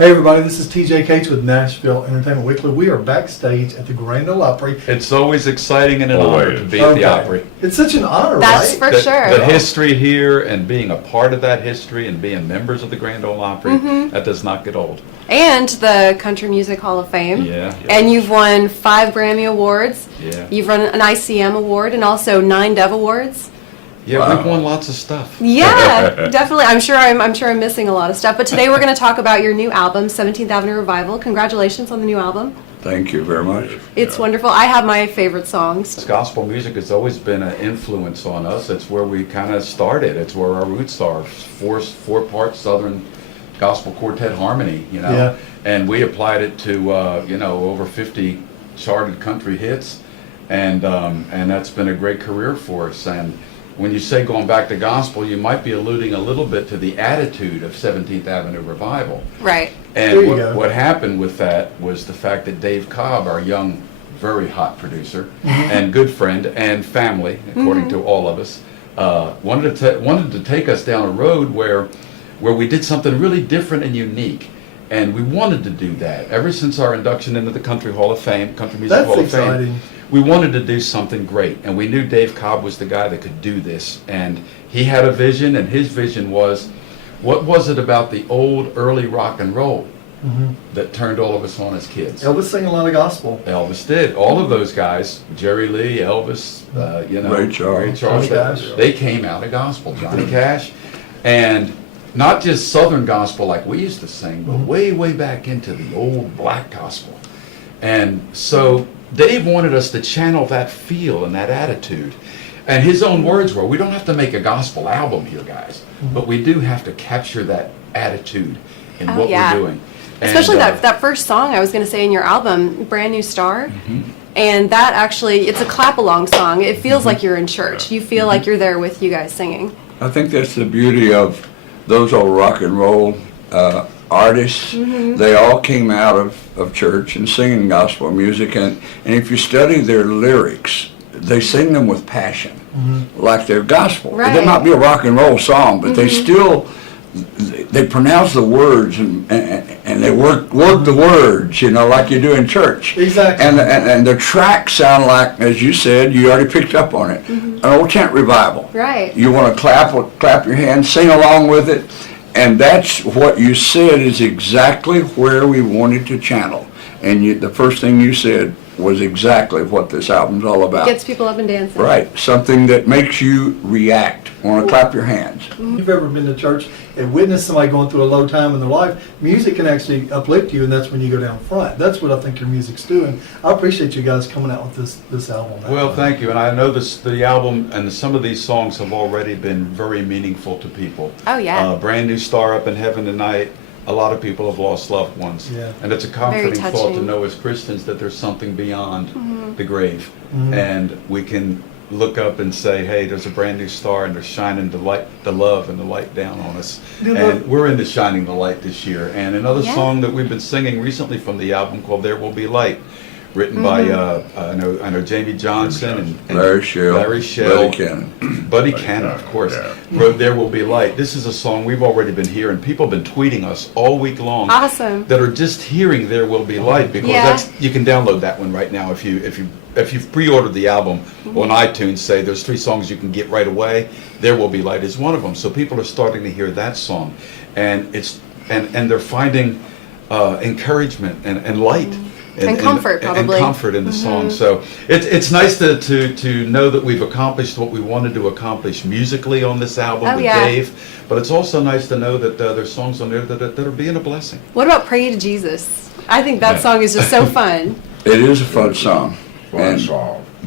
Hey everybody, this is TJTV with Nashville Entertainment Weekly. We are backstage at the Grand Ole Opry. It's always exciting and an honor to be at the Opry. It's such an honor, That's right? for sure. The history here and being a part of that history and being members of the Grand Ole Opry, that does not get old. And the Country Music Hall of Fame. Yeah. And you've won 5 Grammy Awards. Yeah. You've won an ICM Award and also 9 Dove Awards. Yeah, we've won lots of stuff. Yeah, definitely. I'm sure I'm missing a lot of stuff. But today we're going to talk about your new album, 17th Avenue Revival. Congratulations on the new album. Thank you very much. It's wonderful. I have my favorite songs. Gospel music has always been an influence on us. It's where we kind of started. It's where our roots are. Four-part Southern gospel quartet harmony, you know. Yeah. And we applied it to, over 50 charted country hits. And that's been a great career for us. And when you say going back to gospel, you might be alluding a little bit to the attitude of 17th Avenue Revival. Right. And what happened with that was the fact that Dave Cobb, our young, very hot producer and good friend and family, according to all of us, wanted to take us down a road where we did something really different and unique. And we wanted to do that ever since our induction into the Country Hall of Fame, Country Music Hall of Fame. We wanted to do something great, and we knew Dave Cobb was the guy that could do this. And he had a vision, and his vision was, what was it about the old early rock and roll that turned all of us on as kids? Elvis sang a lot of gospel. Elvis did. All of those guys, Jerry Lee, Elvis, Ray Charles, Johnny Cash. they came out of gospel. Johnny Cash, and not just Southern gospel like we used to sing, but way, way back into the old black gospel. And so Dave wanted us to channel that feel and that attitude. And his own words were, we don't have to make a gospel album here, guys, but we do have to capture that attitude in what we're doing. Especially that first song I was going to say in your album, Brand New Star. And that actually, it's a clap-along song. It feels like you're in church. You feel like you're there with you guys singing. I think that's the beauty of those old rock and roll artists. They all came out of church and singing gospel music, and if you study their lyrics, they sing them with passion, like they're gospel. Right. It might be a rock and roll song, but they still, they pronounce the words and they work the words, like you do in church. Exactly. And the tracks sound like, as you said, you already picked up on it, an old tent revival. Right. You want to clap your hands, sing along with it, and that's what you said is exactly where we wanted to channel. And the first thing you said was exactly what this album's all about. Gets people up and dancing. Right, something that makes you react, want to clap your hands. If you've ever been to church and witnessed somebody going through a low time in their life, music can actually uplift you, and that's when you go down front. That's what I think your music's doing. I appreciate you guys coming out with this album. Well, thank you. And I know the album and some of these songs have already been very meaningful to people. Oh, yeah. Brand New Star, Up in Heaven Tonight. A lot of people have lost loved ones. Yeah. And it's a comforting Very thought to touching. know as Christians that there's something beyond the grave. And we can look up and say, hey, there's a brand new star, and they're shining the light, the love and the light down on us. And we're into shining the light this year. And another song that we've been singing recently from the album called There Will Be Light, written by I know Jamie Johnson and Larry Shell, Buddy Cannon, of course, wrote There Will Be Light. This is a song we've already been hearing. People have been tweeting us all week long. Awesome. That are just hearing There Will Be Light, because you can download that one right now if you've pre-ordered the album on iTunes. Say there's 3 songs you can get right away. There Will Be Light is one of them. So people are starting to hear that song, and they're finding encouragement and light. And comfort, probably. And comfort in the song. So it's nice to know that we've accomplished what we wanted to accomplish musically on this album with Dave. But it's also nice to know that there's songs on there that are being a blessing. What about Pray to Jesus? I think that song is just so fun. It is a fun song. And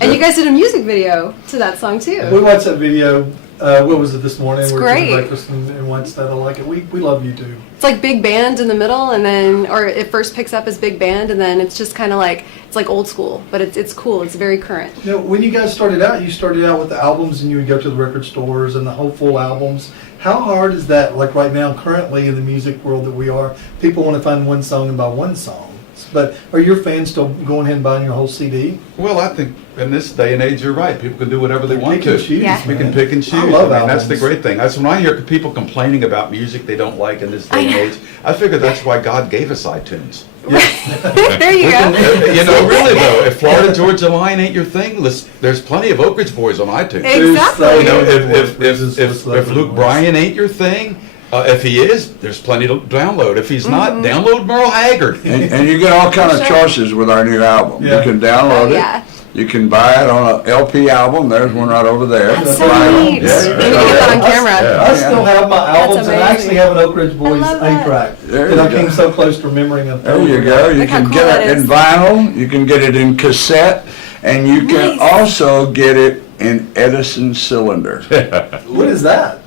And you guys did a music video to that song, too. We watched that video. What was it this morning? It's We're great. eating breakfast and watched that. I like it. We love you too. It's like big band in the middle, and then, or it first picks up as big band, and then it's just kind of like, it's like old school, but it's cool. It's very current. When you guys started out with the albums, and you would go to the record stores and the whole full albums. How hard is that? Like right now, currently in the music world that we are, people want to find one song and buy one song. But are your fans still going ahead and buying your whole CD? Well, I think in this day and age, you're right. People can do whatever they want Pick and to. choose, Yeah. We can man. pick and choose. I love That's the albums. great thing. That's when I hear people complaining about music they don't like in this day and age. I figure that's why God gave us iTunes. There you go. You know, really though, if Florida Georgia Line ain't your thing, there's plenty of Oak Ridge Boys on iTunes. Exactly. You know, There's if Luke Bryan ain't your thing, if he is, there's plenty to download. If he's not, download Merle Haggard. And you get all kind of choices with our new album. Yeah. You can download Oh, yeah. it. You can buy it on an LP album. There's one right over there. That's so Vinyl. neat. Yeah. We need to get that on camera. I still have my albums, and I amazing. actually have an Oak Ridge Boys love that. 8-track. There And you I go. came so close to remembering it. There you go. You Look how can cool get that it in is. vinyl. You can get it in cassette. And you can Nice. also get it in Edison cylinder. What is that?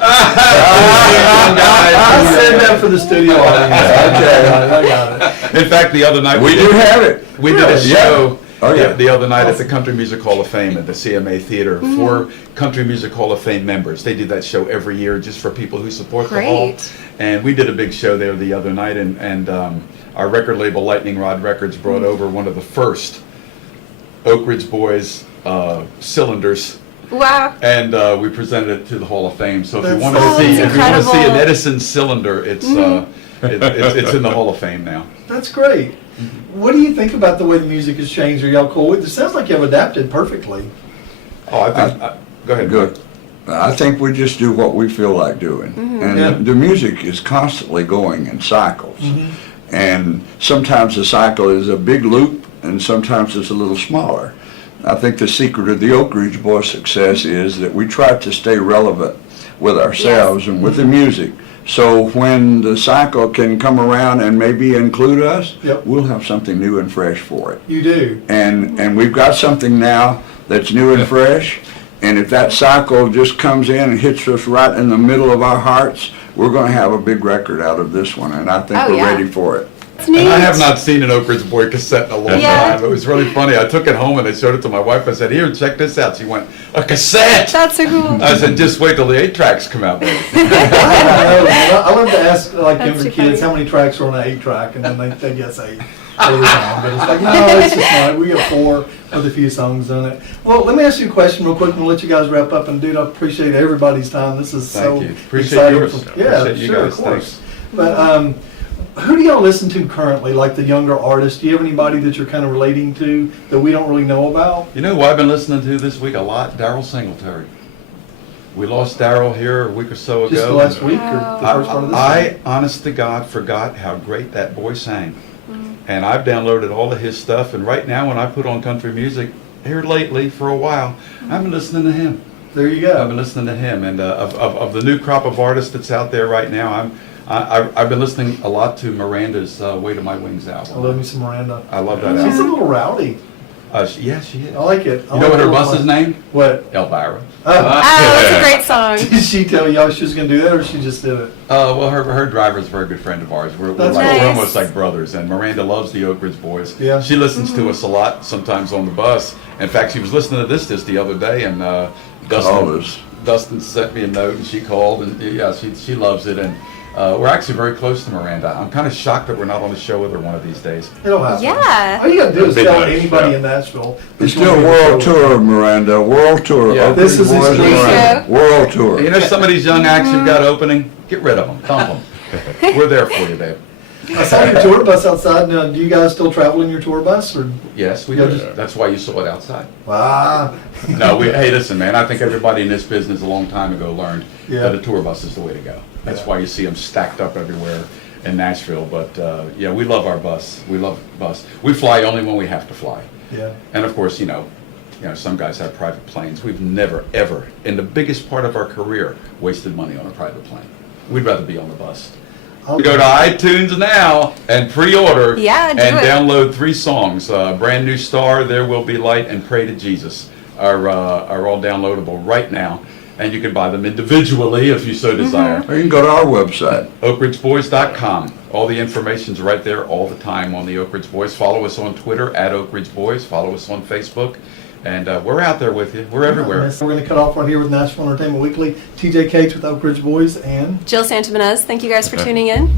I I said that for the studio audience. Okay. I got it. In fact, the other night We do have it. We did a Really? show Oh, yeah. the other night at the Country Music Hall of Fame at the CMA Theater for Country Music Hall of Fame members. They do that show every year just for people who support the hall. Great. And we did a big show there the other night, and our record label, Lightning Rod Records, brought over one of the first Oak Ridge Boys cylinders. Wow. And we presented it to the Hall of Fame. So if you That's want to so see, if you want to incredible. see an Edison cylinder, it's it's in the Hall of Fame now. That's great. What do you think about the way the music has changed? Are y'all cool with it? It sounds like you've adapted perfectly. Oh, I think. Go ahead. Good. I think we just do what we feel like doing. And Yeah. the music is constantly going in cycles. And sometimes the cycle is a big loop, and sometimes it's a little smaller. I think the secret of the Oak Ridge Boys' success is that we try to stay relevant with ourselves and with the music. So when the cycle can come around and maybe include us, Yep. we'll have something new and fresh for it. You do. And we've got something now that's new and fresh. And if that cycle just comes in and hits us right in the middle of our hearts, we're going to have a big record out of this one. And I think Oh, we're yeah. ready for it. It's neat. And I have not seen an Oak Ridge Boy cassette in a long Yeah. time. It was really funny. I took it home and I showed it to my wife. I said, "Here, check this out." She went, "A cassette?" That's so cool. I said, "Just wait till the 8-tracks come out, baby." I love to ask like That's younger too kids funny. how many tracks are on an 8-track, and then they guess 8 every time. But it's like, no, it's just not. We got 4 with a few songs on it. Well, let me ask you a question real quick, and we'll let you guys wrap up. And dude, I appreciate everybody's time. This is so Thank you. Appreciate exciting. yours. Yeah, Appreciate you sure, guys. of course. Thanks. But who do y'all listen to currently, like the younger artists? Do you have anybody that you're kind of relating to that we don't really know about? You know who I've been listening to this week a lot? Daryl Singletary. We lost Daryl here a week or so ago. Just the last week or the Wow. first part of this I, week? honest to God, forgot how great that boy sang. And I've downloaded all of his stuff, and right now when I put on country music, here lately for a while, I've been listening to him. There you I've go. been listening to him, and of the new crop of artists that's out there right now, I've been listening a lot to Miranda's "Way to My Wings" I album. love me some Miranda. I love that She's a album. little rowdy. Yeah, she is. I like it. You know what her bus is named? What? Elvira. Oh. Oh, that's a great song. Did she tell y'all she was going to do that, or she just did it? Well, her driver's a very good friend of ours. We're That's nice. almost like brothers, and Miranda loves the Oak Ridge Boys. Yeah. She listens to us a lot, sometimes on the bus. In fact, she was listening to this just the other day, and Dustin sent me a note, and she called, and yeah, she loves it, and we're actually very close to Miranda. I'm kind of shocked that we're not on the show with her one of these days. It'll happen. Yeah. All you got to do is Big tell nice, anybody yeah. in Nashville. It's that you still wanna do a world show. tour, Miranda. World tour. Yeah. Oak This Ridge is Boys and exclusive. Miranda. World tour. You know, some of these young acts you've got opening, get rid of them, dump them. We're there for you, Dave. I saw your tour bus outside. Now, do you guys still travel in your tour bus? Or Yes, we Yeah, do. just- That's why you saw it outside. ah, No, hey, listen, man, I think everybody in this business a long time ago learned Yeah. that a tour bus is the way to go. That's Yeah. why you see them stacked up everywhere in Nashville. But yeah, we love our bus. We love bus. We fly only when we have to fly. yeah. And of course, you know, some guys have private planes. We've never, ever, in the biggest part of our career, wasted money on a private plane. We'd rather be on the bus. I'll Go to iTunes now and pre-order Yeah, do and it. download 3 songs. Brand New Star, There Will Be Light, and Pray to Jesus are all downloadable right now. And you can buy them individually if you so desire. Or you can go to our website. OakRidgeBoys.com. All the information's right there all the time on the Oak Ridge Boys. Follow us on Twitter at Oak Ridge Boys. Follow us on Facebook. And we're out there with you. We're everywhere. We're going to cut off right here with Nashville Entertainment Weekly. TJ Cates with Oak Ridge Boys and Jill Santamanez, thank you guys for tuning in.